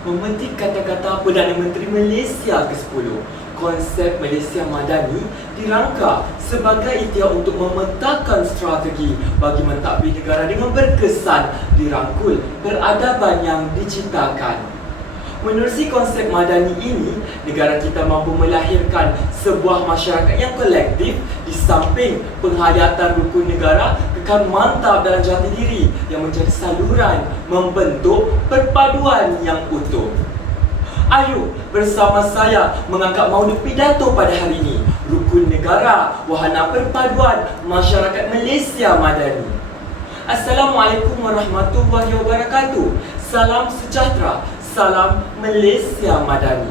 Memetik kata-kata Perdana Menteri Malaysia ke-10, konsep Malaysia Madani dirangka sebagai ikhtiar untuk memetakan strategi bagi mentadbir negara dengan berkesan dirangkul peradaban yang diciptakan. Menerusi konsep Madani ini, negara kita mampu melahirkan sebuah masyarakat yang kolektif di samping penghayatan rukun negara kekal mantap dalam jati diri yang menjadi saluran membentuk perpaduan yang utuh. Ayo bersama saya mengangkat maudut pidato pada hari ini, Rukun Negara Wahana Perpaduan Masyarakat Malaysia Madani. Assalamualaikum warahmatullahi wabarakatuh. Salam sejahtera. Salam Malaysia Madani.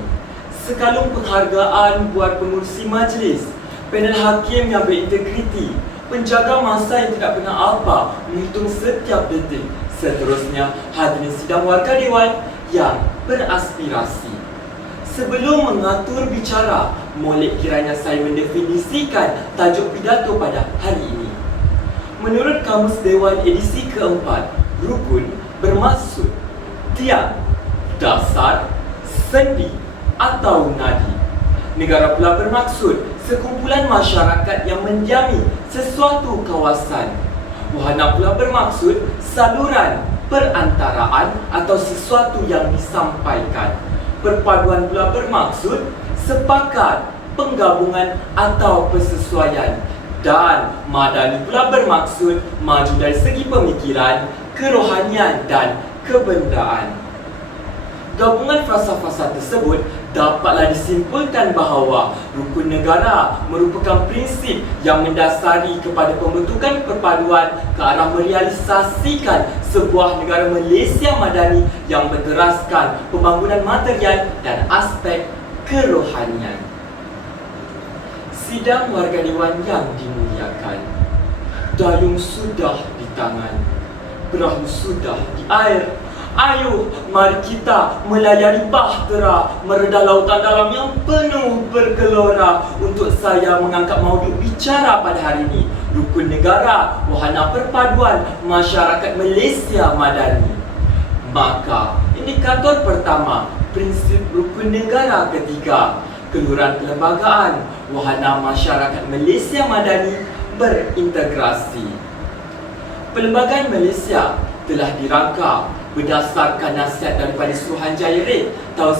Sekalung penghargaan buat pengurusi majlis, panel hakim yang berintegriti, penjaga masa yang tidak pernah alpa menghitung setiap detik, seterusnya hadirin sidang warga dewan yang beraspirasi. Sebelum mengatur bicara, molek kiranya saya mendefinisikan tajuk pidato pada hari ini. Menurut Kamus Dewan edisi keempat, rukun bermaksud tiang, dasar, sendi atau nadi. Negara pula bermaksud sekumpulan masyarakat yang mendiami sesuatu kawasan. Wahana pula bermaksud saluran perantaraan atau sesuatu yang disampaikan. Perpaduan pula bermaksud sepakat, penggabungan atau persesuaian. Dan Madani pula bermaksud maju dari segi pemikiran, kerohanian dan kebendaan. Gabungan falsafah tersebut dapatlah disimpulkan bahawa rukun negara merupakan prinsip yang mendasari kepada pembentukan perpaduan ke arah merealisasikan sebuah negara Malaysia Madani yang berteraskan pembangunan material dan aspek kerohanian. Sidang warga dewan yang dimuliakan, dayung sudah di tangan, perahu sudah di air. Ayo, mari kita melayari bahtera meredah lautan dalam yang penuh bergelora. Untuk saya mengangkat maudut bicara pada hari ini, Rukun Negara Wahana Perpaduan Masyarakat Malaysia Madani. Maka, indikator pertama, prinsip Rukun Negara ketiga, keluhuran perlembagaan Wahana Masyarakat Malaysia Madani berintegrasi. Perlembagaan Malaysia telah dirangka berdasarkan nasihat daripada Suruhanjaya Red tahun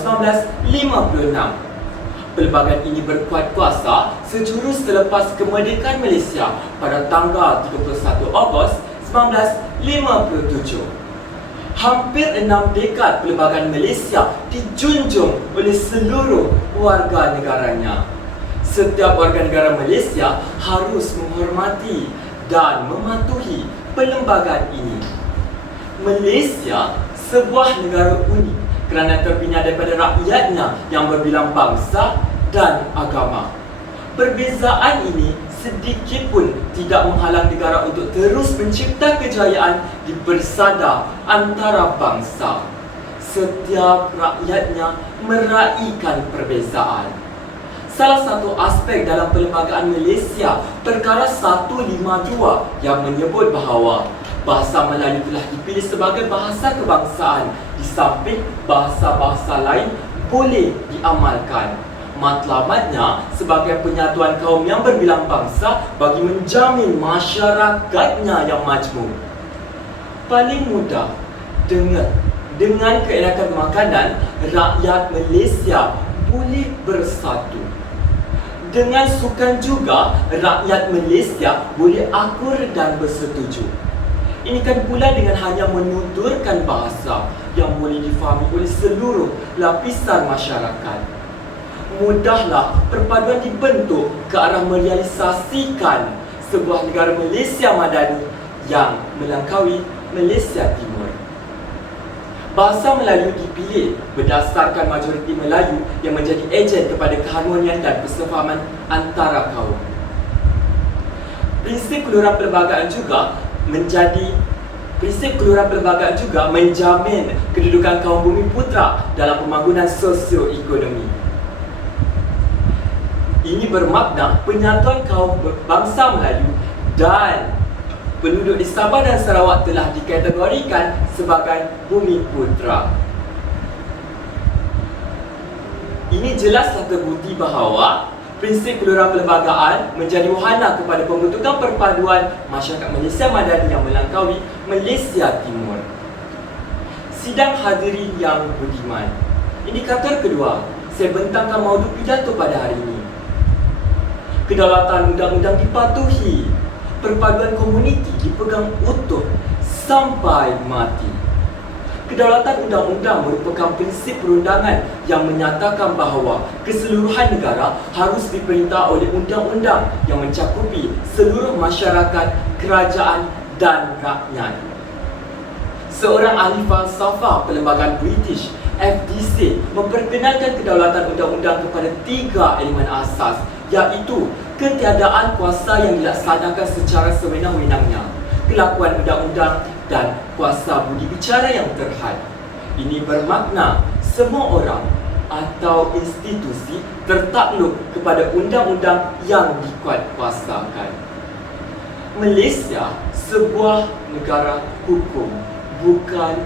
1956. Perlembagaan ini berkuat kuasa sejurus selepas kemerdekaan Malaysia pada tanggal 31 Ogos 1957. Hampir 6 dekad perlembagaan Malaysia dijunjung oleh seluruh warga negaranya. Setiap warga negara Malaysia harus menghormati dan mematuhi perlembagaan ini. Malaysia sebuah negara unik kerana terbina daripada rakyatnya yang berbilang bangsa dan agama. Perbezaan ini sedikit pun tidak menghalang negara untuk terus mencipta kejayaan di bersada antara bangsa. Setiap rakyatnya meraihkan perbezaan. Salah satu aspek dalam perlembagaan Malaysia, Perkara 152 yang menyebut bahawa bahasa Melayu telah dipilih sebagai bahasa kebangsaan di samping bahasa-bahasa lain boleh diamalkan. Matlamatnya sebagai penyatuan kaum yang berbilang bangsa bagi menjamin masyarakatnya yang majmuk. Paling mudah, dengan keenakan makanan, rakyat Malaysia boleh bersatu. Dengan sukan juga, rakyat Malaysia boleh akur dan bersetuju. Ini kan pula dengan hanya menuturkan bahasa yang boleh difahami oleh seluruh lapisan masyarakat. Mudahlah perpaduan dibentuk ke arah merealisasikan sebuah negara Malaysia Madani yang melangkaui Malaysia Timur. Bahasa Melayu dipilih berdasarkan majoriti Melayu yang menjadi ejen kepada keharmonian dan persefahaman antara kaum. Prinsip keluhuran perlembagaan juga menjamin kedudukan kaum Bumiputra dalam pembangunan sosio-ekonomi. Ini bermakna penyatuan kaum bangsa Melayu dan penduduk di Sabah dan Sarawak telah dikategorikan sebagai Bumiputra. Ini jelaslah terbukti bahawa prinsip kelurahan perlembagaan menjadi wahana kepada pembentukan perpaduan masyarakat Malaysia Madani yang melangkaui Malaysia Timur. Sidang hadirin yang budiman, indikator kedua, saya bentangkan maudu pidato pada hari ini. Kedaulatan undang-undang dipatuhi, perpaduan komuniti dipegang utuh sampai mati. Kedaulatan undang-undang merupakan prinsip perundangan yang menyatakan bahawa keseluruhan negara harus diperintah oleh undang-undang yang mencakupi seluruh masyarakat, kerajaan dan rakyat. Seorang ahli falsafah perlembagaan British, FDC, memperkenalkan kedaulatan undang-undang kepada 3 elemen asas, iaitu ketiadaan kuasa yang dilaksanakan secara sewenang-wenangnya, kelakuan undang-undang dan kuasa budi bicara yang terhad. Ini bermakna semua orang atau institusi tertakluk kepada undang-undang yang dikuatkuasakan. Malaysia sebuah negara hukum, bukan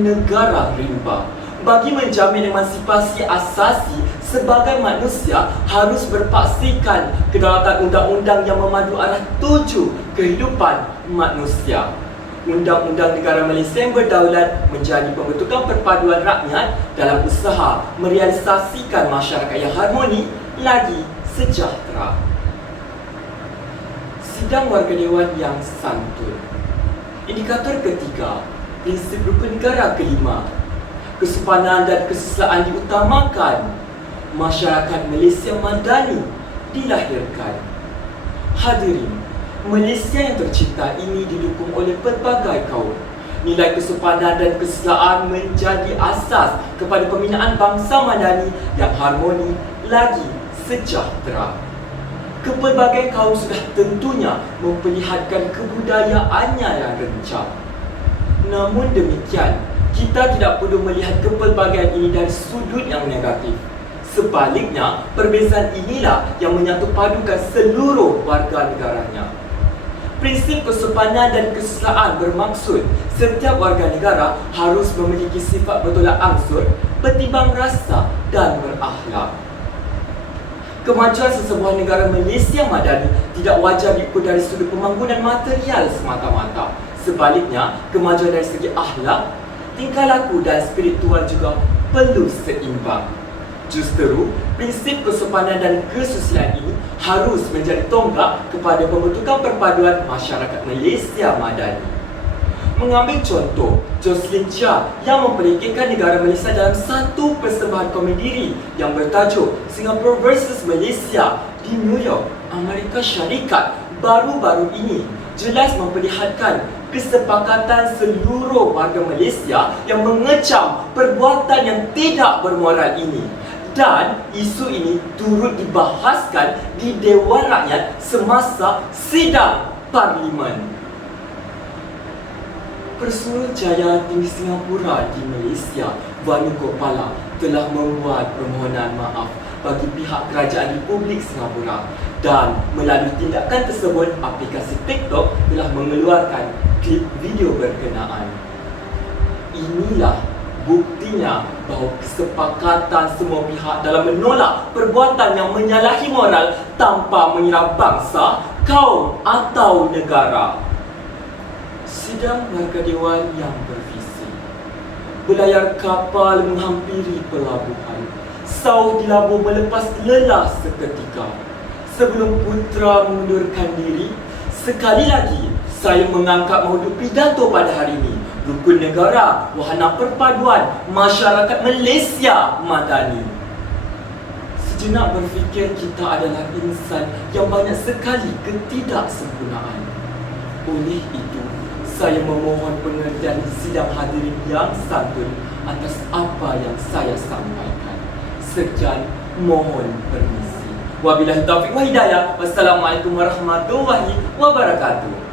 negara rimba. Bagi menjamin emansipasi asasi sebagai manusia harus berpaksikan kedaulatan undang-undang yang memadu arah tuju kehidupan manusia. Undang-undang negara Malaysia yang berdaulat menjadi pembentukan perpaduan rakyat dalam usaha merealisasikan masyarakat yang harmoni lagi sejahtera. Sidang warga dewan yang santun. Indikator ketiga, prinsip rukun negara kelima. Kesopanan dan kesesalaan diutamakan. Masyarakat Malaysia Madani dilahirkan. Hadirin, Malaysia yang tercipta ini didukung oleh pelbagai kaum. Nilai kesopanan dan kesesalaan menjadi asas kepada pembinaan bangsa Madani yang harmoni lagi sejahtera. Kepelbagai kaum sudah tentunya memperlihatkan kebudayaannya yang rencah. Namun demikian, kita tidak perlu melihat kepelbagaian ini dari sudut yang negatif. Sebaliknya, perbezaan inilah yang menyatu padukan seluruh warga negaranya. Prinsip kesopanan dan kesesalaan bermaksud setiap warga negara harus memiliki sifat bertolak ansur, bertimbang rasa dan berakhlak. Kemajuan sesebuah negara Malaysia Madani tidak wajar diukur dari sudut pembangunan material semata-mata. Sebaliknya, kemajuan dari segi akhlak, tingkah laku dan spiritual juga perlu seimbang. Justru, prinsip kesopanan dan kesusilaan ini harus menjadi tonggak kepada pembentukan perpaduan masyarakat Malaysia Madani. Mengambil contoh, Jocelyn Chia yang memperikirkan negara Malaysia dalam satu persembahan komedi yang bertajuk Singapore vs Malaysia di New York, Amerika Syarikat baru-baru ini jelas memperlihatkan kesepakatan seluruh warga Malaysia yang mengecam perbuatan yang tidak bermoral ini. Dan isu ini turut dibahaskan di Dewan Rakyat semasa sidang Parlimen. Personalia Tinggi Singapura di Malaysia, Vanu Gopala, telah membuat permohonan maaf bagi pihak Kerajaan Republik Singapura, dan melalui tindakan tersebut, aplikasi TikTok telah mengeluarkan klip video berkenaan. Inilah buktinya bahawa kesepakatan semua pihak dalam menolak perbuatan yang menyalahi moral tanpa mengira bangsa, kaum atau negara. Sidang warga dewan yang bervisi. Belayar kapal menghampiri pelabuhan. Sauh di labuh melepas lelah seketika. Sebelum putera mengundurkan diri, sekali lagi saya mengangkat maudu pidato pada hari ini. Rukun negara, wahana perpaduan masyarakat Malaysia Madani. Sejenak berfikir kita adalah insan yang banyak sekali ketidaksempurnaan. Oleh itu, saya memohon pengertian sidang hadirin yang santun atas apa yang saya sampaikan. Sekian, mohon permisi. Wabillahi taufiq wa hidayah. Wassalamualaikum warahmatullahi wabarakatuh.